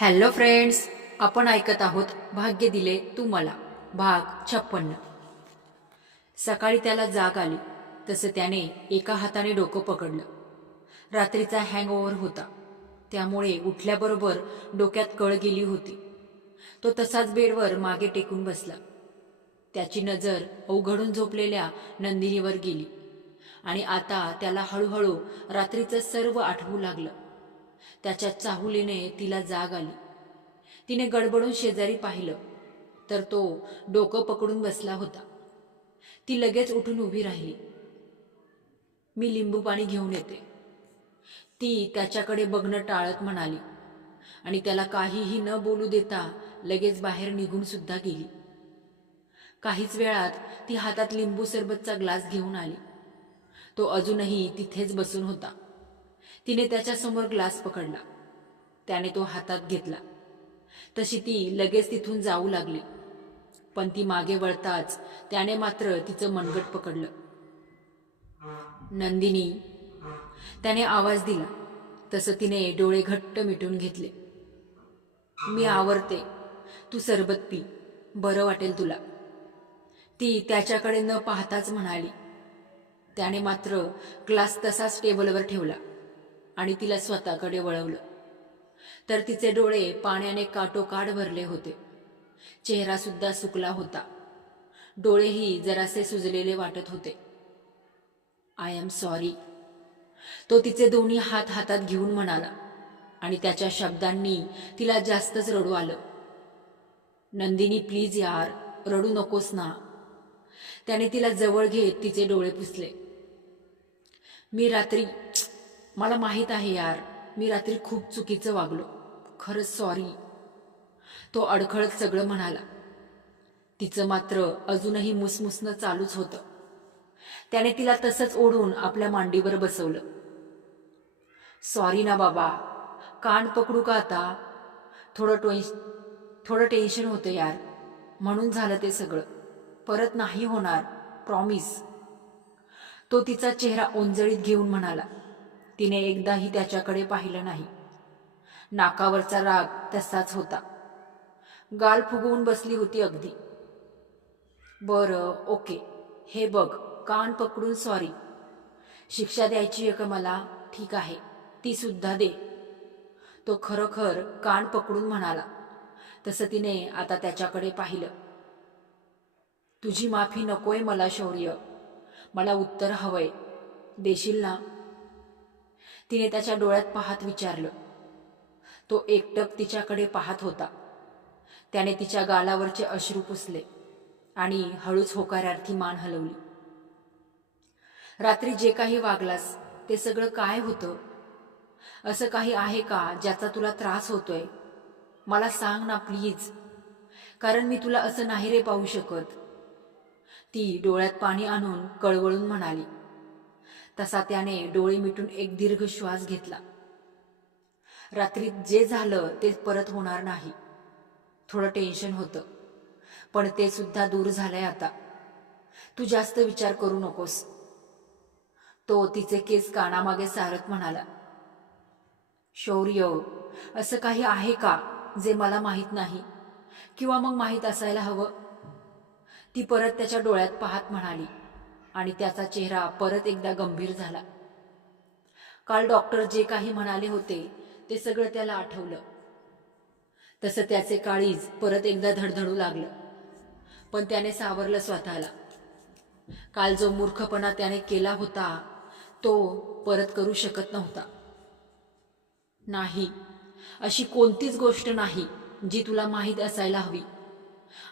Hello friends आपण ऐकत आहोत भाग्य दिले तू मला भाग छप्पन्न. सकाळी त्याला जाग आली. तसं त्याने एका हाताने डोकं पकडलं. रात्रीचा हँगओव्हर होता. त्यामुळे उठल्याबरोबर डोक्यात कळ गेली होती. तो तसाच बेडवर मागे टेकून बसला. त्याची नजर अवघडून झोपलेल्या नंदिनीवर गेली. आणि आता त्याला हळूहळू रात्रीचं सर्व आठवू लागलं. त्याच्या चाहुलीने तिला जाग आली. तिने गडबडून शेजारी पाहिलं तर तो डोकं पकडून बसला होता. ती लगेच उठून उभी राहिली. मी लिंबू पाणी घेऊन येते. ती त्याच्याकडे बघणं टाळत म्हणाली आणि त्याला काहीही न बोलू देता लगेच बाहेर निघून सुद्धा गेली. काहीच वेळात ती हातात लिंबू सरबतचा ग्लास घेऊन आली. तो अजूनही तिथेच बसून होता. तिने त्याच्यासमोर ग्लास पकडला. त्याने तो हातात घेतला. तशी ती लगेच तिथून जाऊ लागली. पण ती मागे वळताच त्याने मात्र तिचं मनगट पकडलं. नंदिनी त्याने आवाज दिला. तसं तिने डोळे घट्ट मिटून घेतले. मी आवरते. तू सरबत पी. बरं वाटेल तुला. ती त्याच्याकडे न पाहताच म्हणाली. त्याने मात्र ग्लास तसाच टेबलवर ठेवला. आणि तिला स्वतःकडे वळवलं. तर तिचे डोळे पाण्याने काटोकाठ भरले होते. चेहरा सुद्धा सुकला होता. डोळेही जरासे सुजलेले वाटत होते. आय एम सॉरी तो तिचे दोन्ही हात हातात घेऊन म्हणाला आणि त्याच्या शब्दांनी तिला जास्तच रडू आलं. नंदिनी प्लीज यार रडू नकोस ना. त्याने तिला जवळ घेत तिचे डोळे पुसले. मी रात्री मला माहीत आहे यार मी रात्री खूप चुकीचं वागलो. खरंच सॉरी तो अडखळत सगळं म्हणाला. तिचं मात्र अजूनही मुसमुसणं चालूच होतं. त्याने तिला तसंच ओढून आपल्या मांडीवर बसवलं. सॉरी ना बाबा कान पकडू का आता? थोडं टोय थोडं टेन्शन होतं यार. म्हणून झालं ते सगळं. परत नाही होणार प्रॉमिस तो तिचा चेहरा ओंजळीत घेऊन म्हणाला. तिने एकदाही त्याच्याकडे पाहिलं नाही. नाकावरचा राग तसाच होता. गाल फुगवून बसली होती अगदी. बरं ओके. हे बघ कान पकडून सॉरी शिक्षा द्यायची आहे का मला? ठीक आहे. ती सुद्धा दे. तो खरोखर कान पकडून म्हणाला. तसं तिने आता त्याच्याकडे पाहिलं. तुझी माफी नकोय मला शौर्य. मला उत्तर हवंय. देशील ना? तिने त्याच्या डोळ्यात पाहत विचारलं. तो एकटक तिच्याकडे पाहत होता. त्याने तिच्या गालावरचे अश्रू पुसले आणि हळूच होकारार्थी मान हलवली. रात्री जे काही वागलास ते सगळं काय होतं? असं काही आहे का ज्याचा तुला त्रास होतोय? मला सांग ना प्लीज. कारण मी तुला असं नाही रे पाहू शकत. ती डोळ्यात पाणी आणून कळवळून म्हणाली. तसा त्याने डोळे मिटून एक दीर्घ श्वास घेतला. रात्रीत जे झालं ते परत होणार नाही. थोडं टेन्शन होतं. पण ते सुद्धा दूर झालंय आता. तू जास्त विचार करू नकोस. तो तिचे केस कानामागे सारत म्हणाला शौर्य असं काही आहे का जे मला माहीत नाही? किंवा मग माहीत असायला हवं? ती परत त्याच्या डोळ्यात पाहत म्हणाली आणि त्याचा चेहरा परत एकदा गंभीर झाला. काल डॉक्टर जे काही म्हणाले होते ते सगळं त्याला आठवलं. तसं त्याचे काळीज परत एकदा धडधडू लागलं. पण त्याने सावरलं स्वतःला. काल जो मूर्खपणा त्याने केला होता तो परत करू शकत नव्हता. नाही. अशी कोणतीच गोष्ट नाही जी तुला माहीत असायला हवी.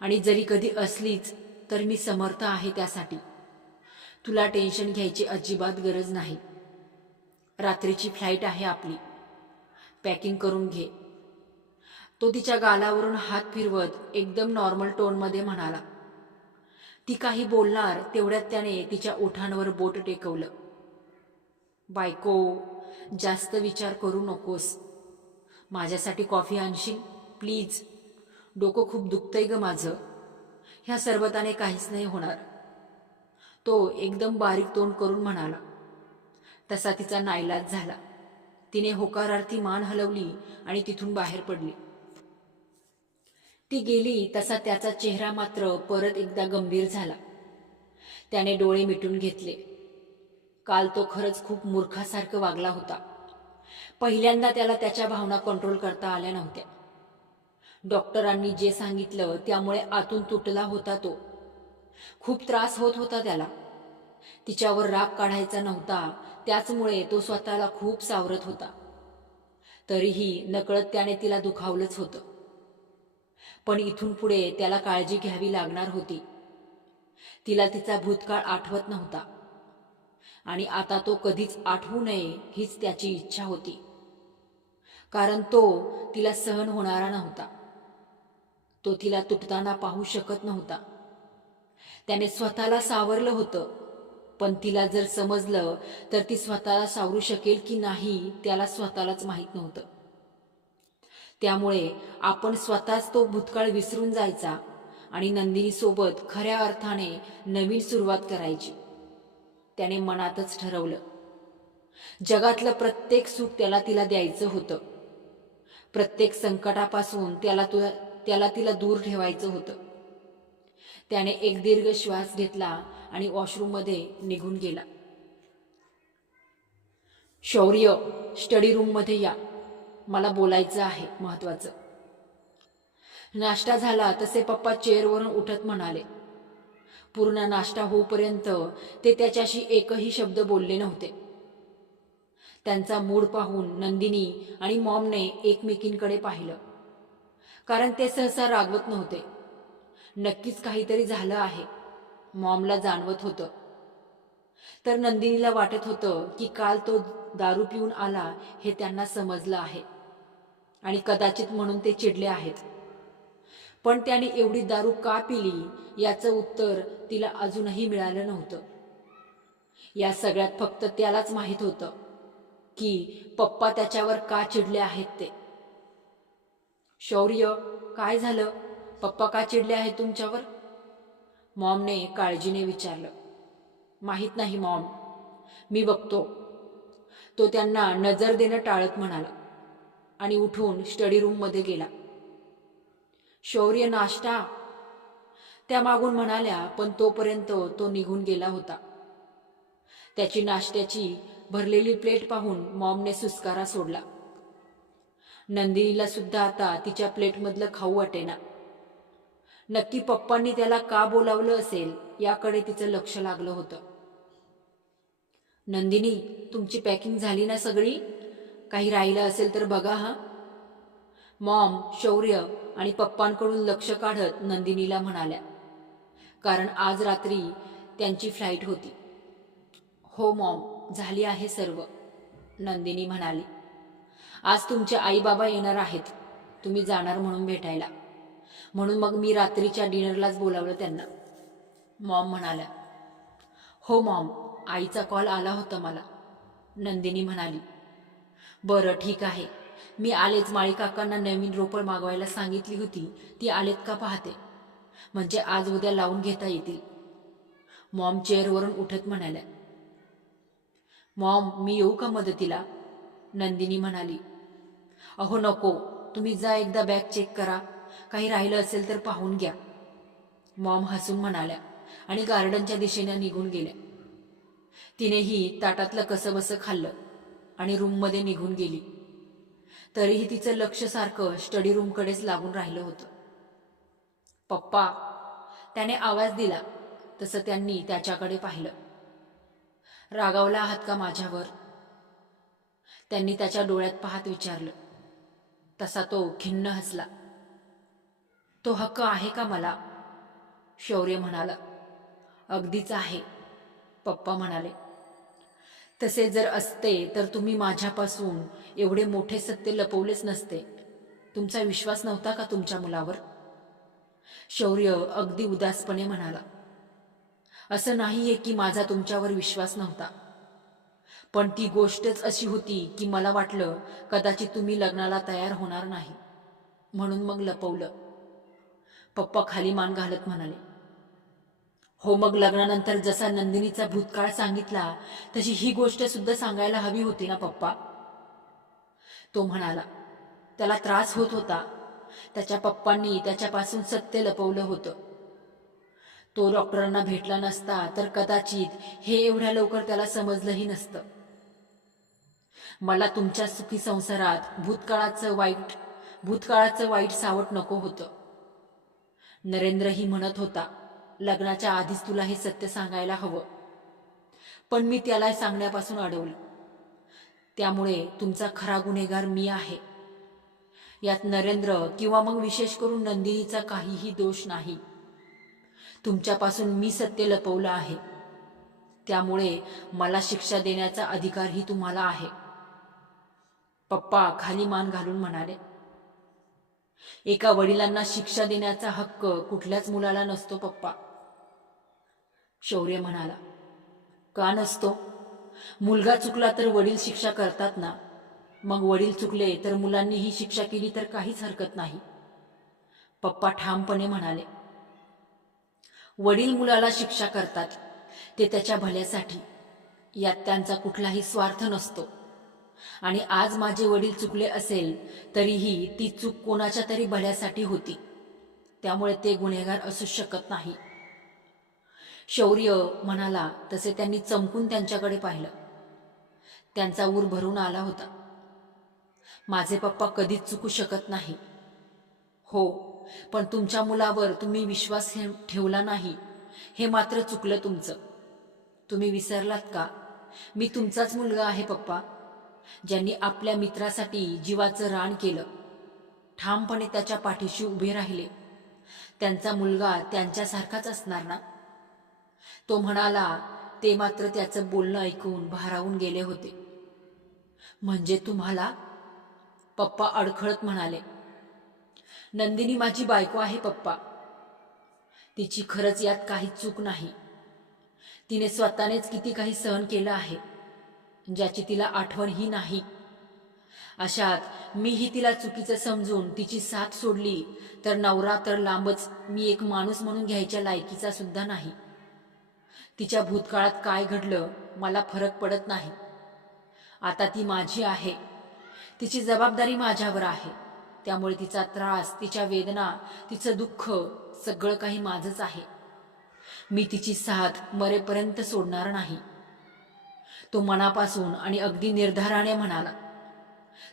आणि जरी कधी असलीच तर मी समर्थ आहे त्यासाठी. तुला टेन्शन घ्यायची अजिबात गरज नाही. रात्रीची फ्लाईट आहे आपली. पॅकिंग करून घे. तो तिच्या गालावरून हात फिरवत एकदम नॉर्मल टोनमध्ये म्हणाला. ती काही बोलणार तेवढ्यात त्याने तिच्या ओठांवर बोट टेकवलं. बायको जास्त विचार करू नकोस. माझ्यासाठी कॉफी आणशील? प्लीज. डोकं खूप दुखतंय ग माझं. ह्या सरबताने काहीच नाही होणार. तो एकदम बारीक तोंड करून म्हणाला. तसा तिचा नाईलाज झाला. तिने होकारार्थी मान हलवली आणि तिथून बाहेर पडली. ती गेली तसा त्याचा चेहरा मात्र परत एकदा गंभीर झाला. त्याने डोळे मिटून घेतले. काल तो खरंच खूप मूर्खासारखं वागला होता. पहिल्यांदा त्याला त्याच्या भावना कंट्रोल करता आल्या नव्हत्या. डॉक्टरांनी जे सांगितलं त्यामुळे आतून तुटला होता तो. खूप त्रास होत होता त्याला. तिच्यावर राग काढायचा नव्हता त्याचमुळे तो स्वतःला खूप सावरत होता. तरीही नकळत त्याने तिला दुखावलंच होतं. पण इथून पुढे त्याला काळजी घ्यावी लागणार होती. तिला तिचा भूतकाळ आठवत नव्हता. आणि आता तो कधीच आठवू नये हीच त्याची इच्छा होती. कारण तो तिला सहन होणारा नव्हता. तो तिला तुटताना पाहू शकत नव्हता. त्याने स्वतःला सावरलं होतं. पण तिला जर समजलं तर ती स्वतःला सावरू शकेल की नाही त्याला स्वतःलाच माहीत नव्हतं. त्यामुळे आपण स्वतःच तो भूतकाळ विसरून जायचा आणि नंदिनीसोबत खऱ्या अर्थाने नवीन सुरुवात करायची. त्याने मनातच ठरवलं. जगातलं प्रत्येक सुख त्याला तिला द्यायचं होतं. प्रत्येक संकटापासून त्याला तुला त्याला तिला दूर ठेवायचं होतं. त्याने एक दीर्घ श्वास घेतला आणि वॉशरूममध्ये निघून गेला. शौर्य स्टडी रूममध्ये या. मला बोलायचं आहे महत्वाचं नाश्ता झाला तसे पप्पा चेअरवरून उठत म्हणाले. पूर्ण नाश्ता होऊपर्यंत ते त्याच्याशी एकही शब्द बोलले नव्हते. त्यांचा मूड पाहून नंदिनी आणि मॉमने एकमेकींकडे पाहिलं. कारण ते सहसा रागवत नव्हते. नक्कीच काहीतरी झालं आहे. मॉमला जाणवत होतं. तर नंदिनीला वाटत होतं की काल तो दारू पिऊन आला हे त्यांना समजलं आहे. आणि कदाचित म्हणून ते चिडले आहेत. पण त्याने एवढी दारू का पिली याचं उत्तर तिला अजूनही मिळालं नव्हतं. या सगळ्यात फक्त त्यालाच माहीत होतं की पप्पा त्याच्यावर का चिडले आहेत ते. शौर्य काय झालं? पप्पा का चिडले आहेत तुमच्यावर? मॉमने काळजीने विचारलं. माहीत नाही मॉम. मी बघतो. तो त्यांना नजर देणं टाळत म्हणाला आणि उठून स्टडी रूममध्ये गेला. शौर्य नाश्ता? त्या मागून म्हणाल्या पण तोपर्यंत तो निघून गेला होता. त्याची नाश्त्याची भरलेली प्लेट पाहून मॉमने सुस्कारा सोडला. नंदिनीला सुद्धा आता तिच्या प्लेटमधलं खाऊ वाटेना. नक्की पप्पांनी त्याला का बोलावलं असेल याकडे तिचं लक्ष लागलं होतं. नंदिनी तुमची पॅकिंग झाली ना सगळी? काही राहिलं असेल तर बघा हा. मॉम शौर्य आणि पप्पांकडून लक्ष काढत नंदिनीला म्हणाल्या. कारण आज रात्री त्यांची फ्लाईट होती. हो मॉम झाली आहे सर्व नंदिनी म्हणाली. आज तुमचे आई बाबा येणार आहेत. तुम्ही जाणार म्हणून भेटायला. म्हणून मग मी रात्रीच्या डिनरलाच बोलावलं त्यांना. मॉम म्हणाल्या हो मॉम आईचा कॉल आला होता मला. नंदिनी म्हणाली बरं ठीक आहे. मी आलेच माळी काकांना नवीन रोपड मागवायला सांगितली होती. ती आलेत का पाहते. म्हणजे आज उद्या लावून घेता येतील. मॉम चेअरवरून उठत म्हणाल्या मॉम मी येऊ का मदतीला? नंदिनी म्हणाली अहो नको. तुम्ही जा एकदा बॅग चेक करा. काही राहिलं असेल तर पाहून घ्या. मॉम हसून म्हणाल्या आणि गार्डनच्या दिशेने निघून गेल्या. तिनेही ताटातलं कसंबसं खाल्लं आणि रूममध्ये निघून गेली. तरीही तिचं लक्ष सारखं स्टडी रूमकडेच लागून राहिलं होतं. पप्पा त्याने आवाज दिला तसं त्यांनी त्याच्याकडे पाहिलं. रागावला आहात का माझ्यावर? त्यांनी त्याच्या डोळ्यात पाहत विचारलं. तसा तो खिन्न हसला. तो हक्क आहे का मला? शौर्य म्हणाला. अगदीच आहे पप्पा म्हणाले. तसे जर असते तर तुम्ही माझ्यापासून एवढे मोठे सत्य लपवलेच नसते. तुमचा विश्वास नव्हता का तुमच्या मुलावर? शौर्य अगदी उदासपणे म्हणाला. असं नाहीये की माझा तुमच्यावर विश्वास नव्हता. पण ती गोष्टच अशी होती की मला वाटलं कदाचित तुम्ही लग्नाला तयार होणार नाही. म्हणून मग लपवलं. पप्पा खाली मान घालत म्हणाले. हो मग लग्नानंतर जसा नंदिनीचा भूतकाळ सांगितला तशी ही गोष्ट सुद्धा सांगायला हवी होती ना पप्पा? तो म्हणाला. त्याला त्रास होत होता. त्याच्या पप्पांनी त्याच्यापासून सत्य लपवलं होतं. तो डॉक्टरांना भेटला नसता तर कदाचित हे एवढ्या लवकर त्याला समजलंही नसतं. मला तुमच्या सुखी संसारात भूतकाळाचं वाईट भूतकाळाचं वाईट सावट नको होतं. नरेंद्रही म्हणत होता लग्नाच्या आधीच तुला हे सत्य सांगायला हवं. पण मी त्याला सांगण्यापासून अडवलं. त्यामुळे तुमचा खरा गुन्हेगार मी आहे. यात नरेंद्र किंवा मग विशेष करून नंदिनीचा काहीही दोष नाही. तुमच्यापासून मी सत्य लपवलं आहे. त्यामुळे मला शिक्षा देण्याचा अधिकारही तुम्हाला आहे. पप्पा खाली मान घालून म्हणाले एका वडिलांना शिक्षा देण्याचा हक्क कुठल्याच मुलाला नसतो पप्पा. शौर्य म्हणाला. का नसतो? मुलगा चुकला तर वडील शिक्षा करतात ना? मग वडील चुकले तर मुलांनी ही शिक्षा केली तर काहीच हरकत नाही. पप्पा ठामपणे म्हणाले. वडील मुलाला शिक्षा करतात ते त्याच्या भल्यासाठी. यात त्यांचा कुठलाही स्वार्थ नसतो. आणि आज माझे वडील चुकले असेल तरीही ती चूक कोणाच्या तरी भल्यासाठी होती. त्यामुळे ते गुन्हेगार असू शकत नाही. शौर्य म्हणाला तसे त्यांनी चमकून त्यांच्याकडे पाहिलं. त्यांचा ऊर भरून आला होता. माझे पप्पा कधीच चुकू शकत नाही. हो पण तुमच्या मुलावर तुम्ही विश्वास ठेवला नाही. हे मात्र चुकलं तुमचं. तुम्ही विसरलात का? मी तुमचाच मुलगा आहे पप्पा. ज्यांनी आपल्या मित्रासाठी जीवाचं रान केलं. ठामपणे त्याच्या पाठीशी उभे राहिले. त्यांचा मुलगा त्यांच्यासारखाच असणार ना? तो म्हणाला ते मात्र त्याचं बोलणं ऐकून भारावून गेले होते. म्हणजे तुम्हाला? पप्पा अडखळत म्हणाले. नंदिनी माझी बायको आहे पप्पा. तिची खरंच यात काही चूक नाही. तिने स्वतःनेच किती काही सहन केलं आहे. ज्याची तिला आठवणही नाही. अशात मीही तिला चुकीचं समजून तिची साथ सोडली तर नवरा तर लांबच मी एक माणूस म्हणून घ्यायच्या लायकीचा सुद्धा नाही. तिच्या भूतकाळात काय घडलं मला फरक पडत नाही. आता ती माझी आहे. तिची जबाबदारी माझ्यावर आहे. त्यामुळे तिचा त्रास तिच्या वेदना तिचं दुःख सगळं काही माझंच आहे. मी तिची साथ मरेपर्यंत सोडणार नाही. तो मनापासून आणि अगदी निर्धाराने म्हणाला.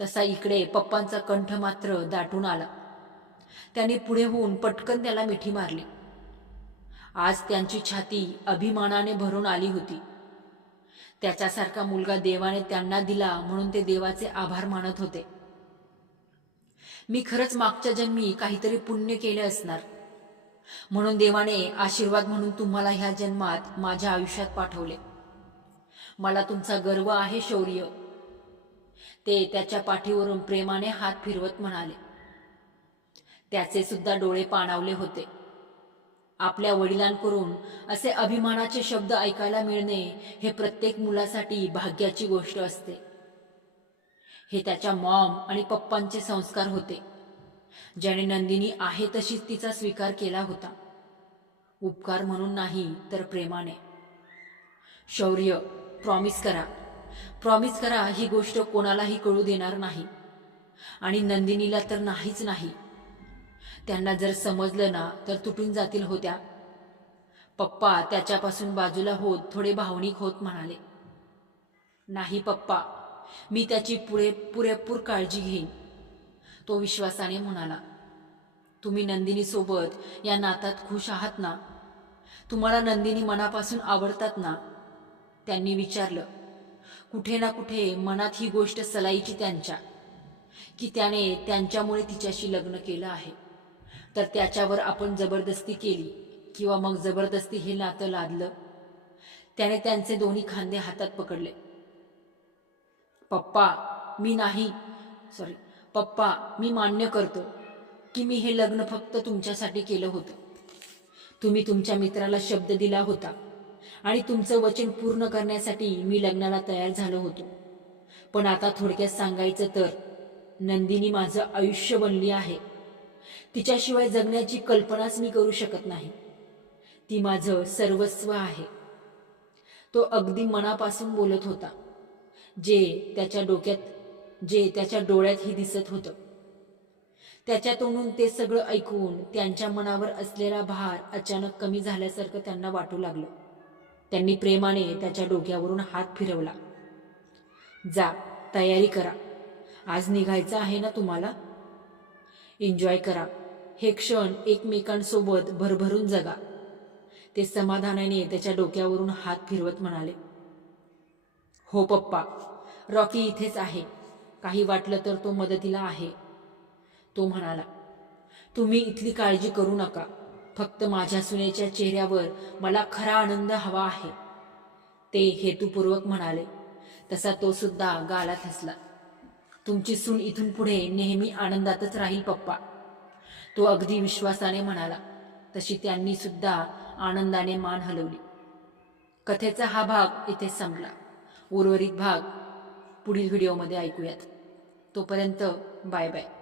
तसा इकडे पप्पांचा कंठ मात्र दाटून आला. त्याने पुढे होऊन पटकन त्याला मिठी मारली. आज त्यांची छाती अभिमानाने भरून आली होती. त्याच्यासारखा मुलगा देवाने त्यांना दिला म्हणून ते देवाचे आभार मानत होते. मी खरंच मागच्या जन्मी काहीतरी पुण्य केले असणार. म्हणून देवाने आशीर्वाद म्हणून तुम्हाला ह्या जन्मात माझ्या आयुष्यात पाठवले. मला तुमचा गर्व आहे शौर्य. ते त्याच्या पाठीवरून प्रेमाने हात फिरवत म्हणाले. त्याचे सुद्धा डोळे पाणावले होते. आपल्या वडिलांकडून असे अभिमानाचे शब्द ऐकायला मिळणे हे प्रत्येक मुलासाठी भाग्याची गोष्ट असते. हे त्याच्या मॉम आणि पप्पांचे संस्कार होते. ज्याने नंदिनी आहे तशीच तिचा स्वीकार केला होता. उपकार म्हणून नाही तर प्रेमाने. शौर्य प्रॉमिस करा. प्रॉमिस करा ही गोष्ट कोणालाही कळू देणार नाही. आणि नंदिनीला तर नाहीच नाही. त्यांना जर समजलं ना तर तुटून जातील होत्या. पप्पा त्याच्यापासून बाजूला होत थोडे भावनिक होत म्हणाले. नाही पप्पा मी त्याची पुरे पुरेपूर काळजी घेईन. तो विश्वासाने म्हणाला. तुम्ही नंदिनीसोबत या नातात खुश आहात ना? तुम्हाला नंदिनी मनापासून आवडतात ना? त्यांनी विचारलं कुठे ना कुठे मनात ही गोष्ट सलाईची त्यांच्या की त्याने त्यांच्यामुळे तिच्याशी लग्न केलं आहे. तर त्याच्यावर आपण जबरदस्ती केली किंवा मग जबरदस्ती हे नातं लादलं. त्याने त्यांचे दोन्ही खांदे हातात पकडले. पप्पा मी नाही सॉरी पप्पा मी मान्य करतो की मी हे लग्न फक्त तुमच्यासाठी केलं होतं. तुम्ही तुमच्या मित्राला शब्द दिला होता. आणि तुमचं वचन पूर्ण करण्यासाठी मी लग्नाला तयार झालो होतो. पण आता थोडक्यात सांगायचं तर नंदिनी माझं आयुष्य बनली आहे. तिच्याशिवाय जगण्याची कल्पनाच मी करू शकत नाही. ती माझं सर्वस्व आहे. तो अगदी मनापासून बोलत होता जे त्याच्या डोक्यात जे त्याच्या डोळ्यातही दिसत होतं. त्याच्या तोंडून ते सगळं ऐकून त्यांच्या मनावर असलेला भार अचानक कमी झाल्यासारखं त्यांना वाटू लागलं. त्यांनी प्रेमाने त्याच्या डोक्यावरून हात फिरवला. जा तयारी करा. आज निघायचं आहे ना तुम्हाला? एन्जॉय करा. हे क्षण एकमेकांसोबत भरभरून जगा. ते समाधानाने त्याच्या डोक्यावरून हात फिरवत म्हणाले. हो पप्पा रॉकी इथेच आहे. काही वाटलं तर तो मदतीला आहे. तो म्हणाला. तुम्ही इथली काळजी करू नका. फक्त माझ्या सुनेच्या चेहऱ्यावर मला खरा आनंद हवा आहे. ते हेतुपूर्वक म्हणाले. तसा तो सुद्धा गालात हसला तुमची सून इथून पुढे नेहमी आनंदातच राहील पप्पा. तो अगदी विश्वासाने म्हणाला. तशी त्यांनी सुद्धा आनंदाने मान हलवली. कथेचा हा भाग इथे संपला. उर्वरित भाग पुढील व्हिडिओमध्ये ऐकूयात. तोपर्यंत बाय बाय.